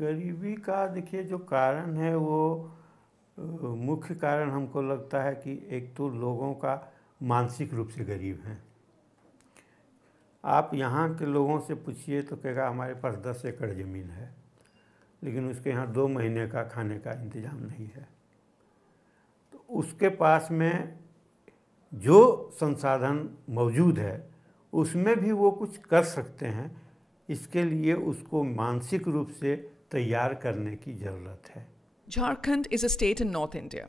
गरीबी का देखिए जो कारण है वो मुख्य कारण हमको लगता है कि एक तो लोगों का मानसिक रूप से गरीब हैं। आप यहाँ के लोगों से पूछिए तो कहेगा हमारे पास 10 एकड़ ज़मीन है, लेकिन उसके यहाँ 2 महीने का खाने का इंतज़ाम नहीं है। तो उसके पास में जो संसाधन मौजूद है उसमें भी वो कुछ कर सकते हैं, इसके लिए उसको मानसिक रूप से तैयार करने की ज़रूरत है। Jharkhand is a state in North India.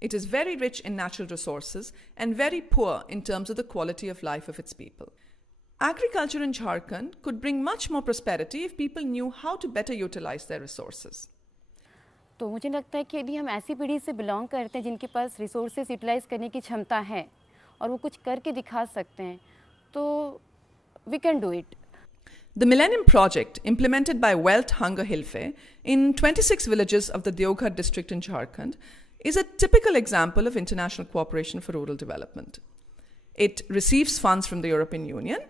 It is very rich in natural resources and very poor in terms of the quality of life of its people. Agriculture in Jharkhand could bring much more prosperity if people knew how to better utilize their resources. तो मुझे लगता है कि यदि हम ऐसी पीढ़ी से बिलोंग करते हैं जिनके पास रिसोर्सेज यूटिलाइज करने की क्षमता है और वो कुछ करके दिखा सकते हैं, तो we can do it. The Millennium Project, implemented by Wealth Hunger Hilfe in 26 villages of the Deoghar district in Jharkhand, is a typical example of international cooperation for rural development. It receives funds from the European Union.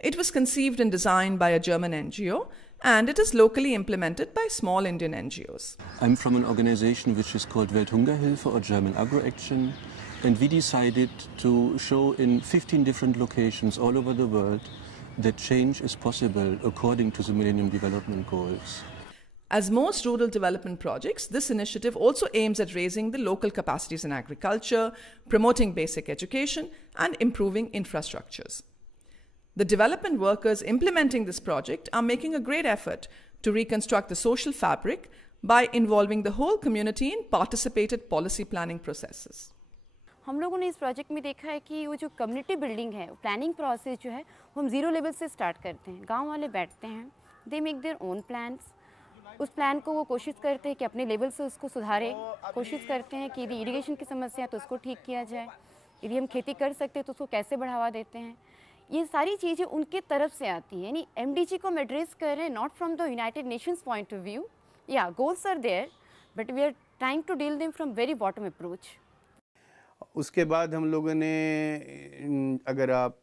It was conceived and designed by a German NGO, and it is locally implemented by small Indian NGOs. I'm from an organization which is called Welthungerhilfe or German Agro-Action, and we decided to show in 15 different locations all over the world that change is possible according to the Millennium Development Goals. As most rural development projects, this initiative also aims at raising the local capacities in agriculture, promoting basic education, and improving infrastructures. The development workers implementing this project are making a great effort to reconstruct the social fabric by involving the whole community in participated policy planning processes. हम लोगों ने इस project में देखा है कि वो जो कम्युनिटी बिल्डिंग है, प्लानिंग प्रोसेस जो है वो हम ज़ीरो लेवल से स्टार्ट करते हैं। गांव वाले बैठते हैं, they make their own plans. उस प्लान को वो कोशिश करते हैं कि अपने लेवल से उसको सुधारें, कोशिश करते हैं कि यदि इरिगेशन की समस्या है तो उसको ठीक किया जाए, यदि हम खेती कर सकते हैं तो उसको कैसे बढ़ावा देते हैं। ये सारी चीज़ें उनके तरफ से आती हैं, यानी MDG को हम एड्रेस कर रहे हैं not from the United Nations point of view. या goals are there, but we are trying to deal them from very bottom approach. उसके बाद हम लोगों ने, अगर आप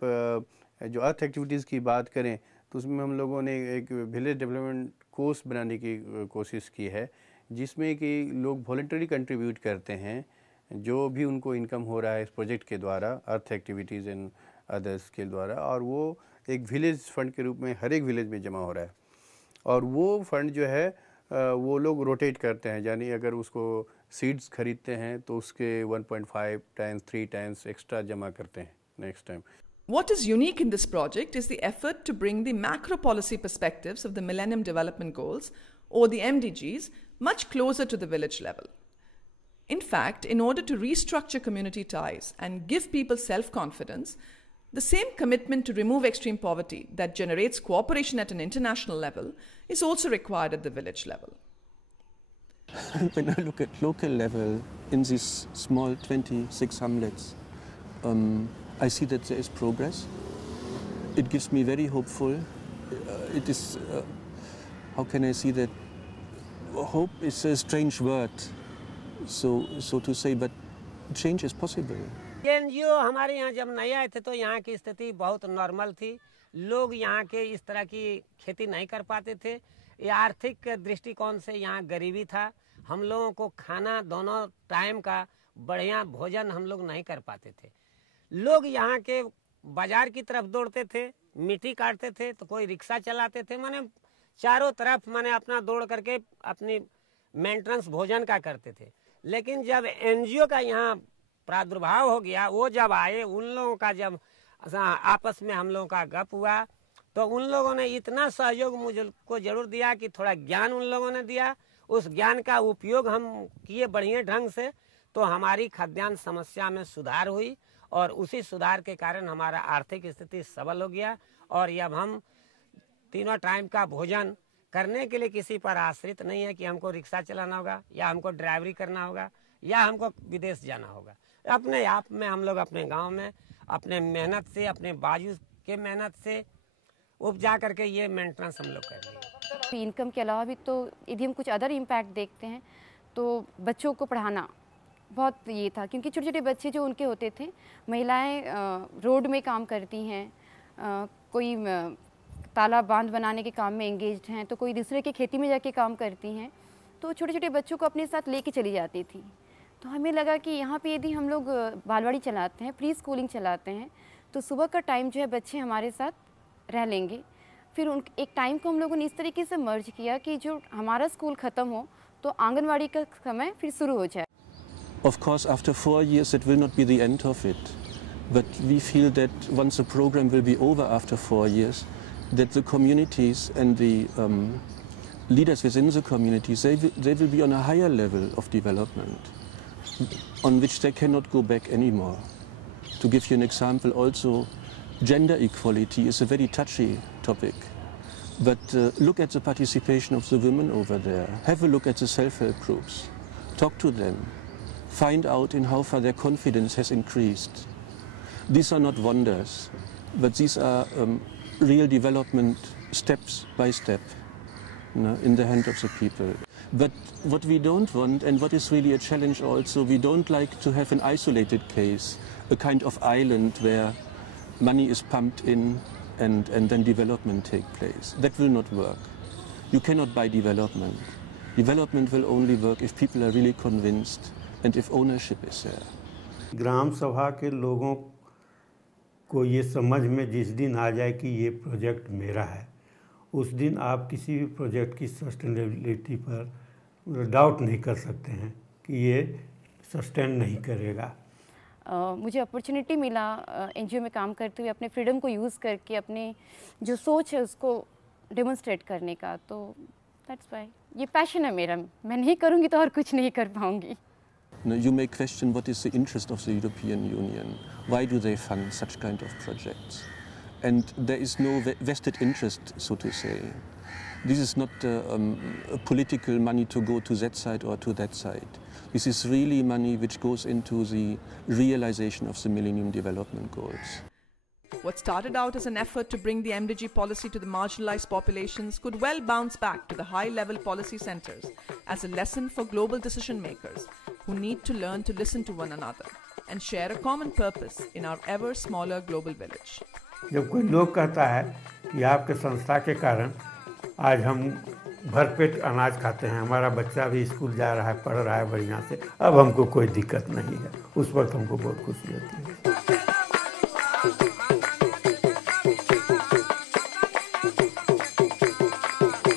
जो अर्थ एक्टिविटीज़ की बात करें तो उसमें हम लोगों ने एक विलेज डेवलपमेंट कोर्स बनाने की कोशिश की है, जिसमें कि लोग वॉलंटरी कंट्रीब्यूट करते हैं जो भी उनको इनकम हो रहा है इस प्रोजेक्ट के द्वारा, अर्थ एक्टिविटीज़ एंड अदर्स के द्वारा, और वो एक विलेज फंड के रूप में हर एक विलेज में जमा हो रहा है। और वो फंड जो है वो लोग रोटेट करते हैं, यानी अगर उसको सीड्स खरीदते हैं तो उसके 1.5 टाइम्स 3 टाइम्स एक्स्ट्रा जमा करते हैं next time. What is unique in this project is the effort to bring the macro policy perspectives of the Millennium Development Goals, or the MDGs, much closer to the village level. In fact, in order to restructure community ties and give people self-confidence, the same commitment to remove extreme poverty that generates cooperation at an international level is also required at the village level. When I look at local level in these small 26 hamlets, I see that there is progress. It gives me very hopeful. It is, how can I see that? Hope is a strange word, so to say, but change is possible. NGO हमारे यहाँ जब नए आए थे तो यहाँ की स्थिति बहुत नॉर्मल थी। लोग यहाँ के इस तरह की खेती नहीं कर पाते थे। ये आर्थिक दृष्टिकोण से यहाँ गरीबी था। हम लोगों को खाना दोनों टाइम का बढ़िया भोजन हम लोग नहीं कर पाते थे। लोग यहाँ के बाजार की तरफ दौड़ते थे, मिट्टी काटते थे तो कोई रिक्शा चलाते थे, माने चारों तरफ माने अपना दौड़ करके अपनी मेंटेनेंस भोजन का करते थे। लेकिन जब NGO का यहाँ प्रादुर्भाव हो गया, वो जब आए, उन लोगों का जब आपस में हम लोगों का गप हुआ तो उन लोगों ने इतना सहयोग मुझको जरूर दिया कि थोड़ा ज्ञान उन लोगों ने दिया। उस ज्ञान का उपयोग हम किए बढ़िया ढंग से, तो हमारी खाद्यान्न समस्या में सुधार हुई और उसी सुधार के कारण हमारा आर्थिक स्थिति सबल हो गया। और अब हम तीनों टाइम का भोजन करने के लिए किसी पर आश्रित नहीं है कि हमको रिक्शा चलाना होगा या हमको ड्राइवरी करना होगा या हमको विदेश जाना होगा। अपने आप में हम लोग अपने गांव में अपने मेहनत से, अपने बाजू के मेहनत से उपजा करके ये मेंटेनेंस हम लोग कर रहे हैं। इनकम के अलावा भी तो यदि हम कुछ अदर इम्पैक्ट देखते हैं तो बच्चों को पढ़ाना बहुत ये था, क्योंकि छोटे छोटे बच्चे जो उनके होते थे, महिलाएं रोड में काम करती हैं, कोई तालाब बांध बनाने के काम में एंगेज्ड हैं, तो कोई दूसरे के खेती में जाके काम करती हैं, तो छोटे छोटे बच्चों को अपने साथ लेके चली जाती थी। तो हमें लगा कि यहाँ पे यदि हम लोग बालवाड़ी चलाते हैं, प्री स्कूलिंग चलाते हैं, तो सुबह का टाइम जो है बच्चे हमारे साथ रह लेंगे। फिर एक टाइम को हम लोगों ने इस तरीके से मर्ज किया कि जो हमारा स्कूल ख़त्म हो तो आंगनवाड़ी का समय फिर शुरू हो जाए। Of course, after 4 years, it will not be the end of it. But we feel that once the program will be over after 4 years, that the communities and the leaders within the communities, they will be on a higher level of development, on which they cannot go back anymore. To give you an example, also, gender equality is a very touchy topic. But look at the participation of the women over there. Have a look at the self-help groups. Talk to them. Find out in how far their confidence has increased. These are not wonders, but these are real development steps by step, in the hand of the people. But what we don't want, and what is really a challenge also, we don't like to have an isolated case, a kind of island where money is pumped in and then development take place. That will not work. You cannot buy development. Development will only work if people are really convinced and if ownership is there. ग्राम सभा के लोगों को ये समझ में जिस दिन आ जाए कि ये प्रोजेक्ट मेरा है, उस दिन आप किसी भी प्रोजेक्ट की सस्टेनेबिलिटी पर डाउट नहीं कर सकते हैं कि ये सस्टेन नहीं करेगा। मुझे अपॉर्चुनिटी मिला एनजीओ में काम करते हुए अपने फ्रीडम को यूज़ करके अपने जो सोच है उसको डेमोन्स्ट्रेट करने का, तो दैट्स व्हाई ये पैशन है मेरा। मैं नहीं करूँगी तो और कुछ नहीं कर पाऊँगी। Now, you may question what is the interest of the European Union. Why do they fund such kind of projects? And there is no vested interest, so to say. This is not political money to go to that side or to that side. This is really money which goes into the realization of the Millennium Development Goals. What started out as an effort to bring the MDG policy to the marginalized populations could well bounce back to the high-level policy centers as a lesson for global decision makers who need to learn to listen to one another and share a common purpose in our ever smaller global village. जब कोई लोग कहता है कि आपके संस्था के कारण आज हम भरपेट अनाज खाते हैं, हमारा बच्चा भी स्कूल जा रहा है, पढ़ रहा है बढ़िया से, अब हमको कोई दिक्कत नहीं है, उस वक्त हमको बहुत खुशी होती है।